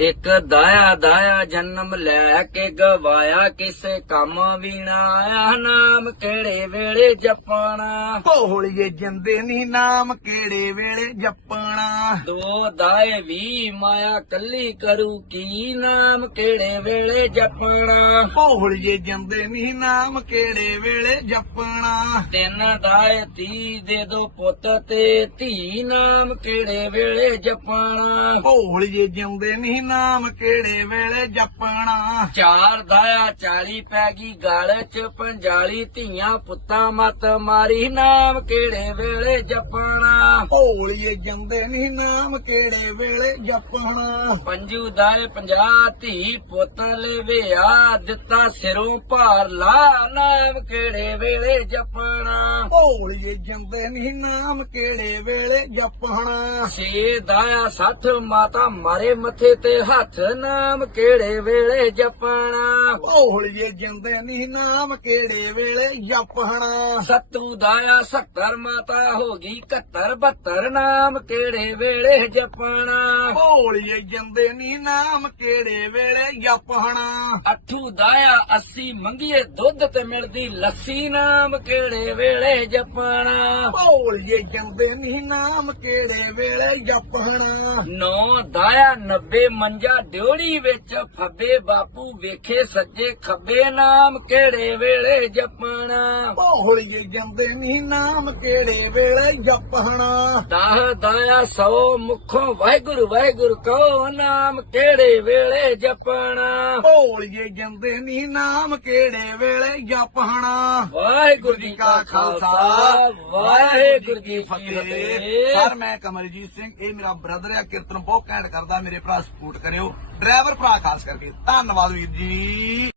ਇੱਕ ਦਾਇਆ ਦਾਇਆ ਜਨਮ ਲੈ ਕੇ ਗਵਾਇਆ, ਕਿਸੇ ਕੰਮ ਵੀ ਨਾ ਆਇਆ। ਨਾਮ ਕਿਹੜੇ ਵੇਲੇ ਜਪਣਾ? ਭੋਲੀਏ ਜਿੰਦੇ ਨੀ ਨਾਮ ਕਿਹੜੇ ਵੇਲੇ ਜਪਣਾ? ਦੋ ਦਾਏ ਵੀ ਮਾਇਆ ਕੱਲੀ ਕਰੂ ਕੀ ਨਾਮ ਕਿਹੜੇ ਵੇਲੇ ਜਪਣਾ? ਭੋਲੀਏ ਜਿੰਦੇ ਨੀ ਨਾਮ ਕਿਹੜੇ ਵੇਲੇ ਜਪਣਾ? ਤਿੰਨ ਦਾਏ ਤੀ ਦੇ ਦੋ ਪੁੱਤ ਤੇ ਧੀ ਨਾਮ ਕਿਹੜੇ ਵੇਲੇ ਜਪਣਾ? ਭੋਲੀਏ ਜਿੰਦੇ ਨੀ ਨਾਮ ਕਿਹੜੇ ਵੇਲੇ ਜਪਣਾ? ਚਾਰ ਦਾਇਆ ਚਾਲੀ ਪੈ ਗਈ ਗਲ ਚ ਪੰਜਾਲੀ ਧੀਆਂ ਪੁੱਤਾਂ ਮਤ ਮਾਰੀ ਨਾਮ ਕਿਹੜੇ ਵੇਲੇ ਜਪਣਾ? ਭੋਲੀਏ ਜਿੰਦੇ ਨੀ ਨਾਮ ਕਿਹੜੇ ਵੇਲੇ ਜਪਣਾ? ਪੰਜੂ ਦਾਏ ਪੰਜਾਹ ਧੀ ਪੁੱਤ ਲਵੇਆ ਦਿੱਤਾ ਸਿਰੋਂ ਭਾਰ ਲਾ। ਨਾਮ ਕਿਹੜੇ ਵੇਲੇ ਜਪਣਾ? ਭੋਲੀਏ ਜਿੰਦੇ ਨੀ ਨਾਮ ਕਿਹੜੇ ਵੇਲੇ ਜਪਣਾ? ਛੇ ਦਾਇਆ ਸੱਠ ਮਾਤਾ ਮਾਰੇ ਮੱਥੇ ਤੇ ਹੱਥ। ਨਾਮ ਕਿਹੜੇ ਵੇਲੇ ਜਪਣਾ? ਭੋਲੀਏ ਜਿੰਦੇ ਨੀ ਨਾਮ ਕਿਹੜੇ ਵੇਲੇ ਜਪਣਾ? ਸੱਤੂ ਦਾਇਆ 70 ਮਾਤਾ ਹੋ ਗਈ 71 72 ਨਾਮ ਕਿਹੜੇ ਵੇਲੇ ਜਪਣਾ ਭੋਲੀਏ ਜਿੰਦੇ ਨੀ ਨਾਮ ਕਿਹੜੇ ਵੇਲੇ ਜਪਣਾ? ਅੱਠੂ ਦਾਇਆ 80 ਮੰਗੀਏ ਦੁੱਧ ਤੇ ਮਿਲਦੀ ਲੱਸੀ ਨਾਮ ਕਿਹੜੇ ਵੇਲੇ ਜਪਣਾ? ਭੋਲੀਏ ਜਿੰਦੇ ਨੀ ਨਾਮ ਕਿਹੜੇ ਵੇਲੇ ਜਪਣਾ? ਨੌ ਦਾਇਆ 90 ਮੰਜਾ ਡਿਉੜੀ ਵਿੱਚ ਫੱਬੇ ਬਾਪੂ ਵੇਖੇ ਸੱਜੇ ਖੱਬੇ ਨਾਮ ਕਿਹੜੇ ਵੇਲੇ ਜਪਣਾ? ਭੋਲੀਏ ਜਿੰਦੇ ਨੀ ਨਾਮ ਕਿਹੜੇ ਵੇਲੇ ਜਪਣਾ? ਦਾਹ ਦਾਇਆ ਸੌ ਮੁਖੋਂ ਵਾਹਿਗੁਰੂ ਵਾਹਿਗੁਰੂ ਕਹੋ ਨਾਮ ਕਿਹੜੇ ਵੇਲੇ ਜਪਣਾ? ਭੋਲੀਏ ਜਿੰਦੇ ਨੀ ਨਾਮ ਕਿਹੜੇ ਵੇਲੇ ਜਪਣਾ? ਵਾਹਿਗੁਰੂ ਜੀ ਕਾ ਖਾਲਸਾ ਵਾਹਿਗੁਰੂ ਜੀ ਕੀ ਫਤਿਹ। ਫਤਿਹ। ਸਰ ਮੈਂ ਕਮਲਜੀਤ ਸਿੰਘ ਇਹ ਮੇਰਾ ਬ੍ਰਦਰ ਆ ਕੀਰਤਨ ਬਹੁਤ ਘੈਂਟ ਕਰਦਾ ਮੇਰੇ ਭਰਾ ਸਪੋਰਟ ਕਰਿਓ। ਡਰਾਈਵਰ ਭਰਾ ਖਾਸ ਕਰਕੇ। ਧੰਨਵਾਦ ਵੀਰ ਜੀ।